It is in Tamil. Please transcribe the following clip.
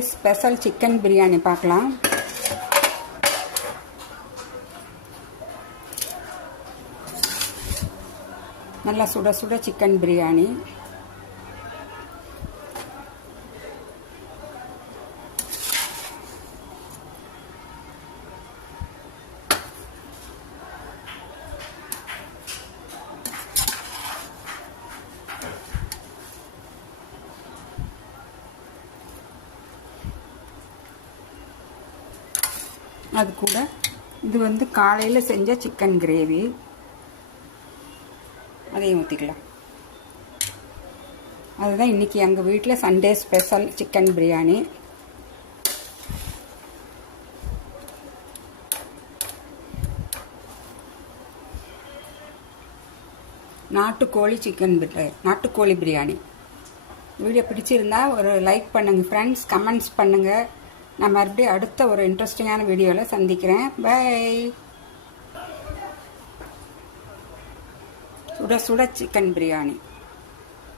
ஸ்பெஷல் சிக்கன் பிரியாணி பார்க்கலாம். நல்லா சுட சுட சிக்கன் பிரியாணி. அது கூட இது காலையில் செஞ்ச சிக்கன் கிரேவி, அதையும் ஊற்றிக்கலாம். அதுதான் இன்றைக்கி எங்கள் வீட்டில் சண்டே ஸ்பெஷல் சிக்கன் பிரியாணி. நாட்டுக்கோழி பிரியாணி. வீடியோ பிடிச்சிருந்தா ஒரு லைக் பண்ணுங்கள் ஃப்ரெண்ட்ஸ், கமெண்ட்ஸ் பண்ணுங்கள். நான் மறுபடியும் அடுத்த ஒரு இன்ட்ரெஸ்டிங்கான வீடியோவில் சந்திக்கிறேன். பை. சுட சுட சிக்கன் பிரியாணி.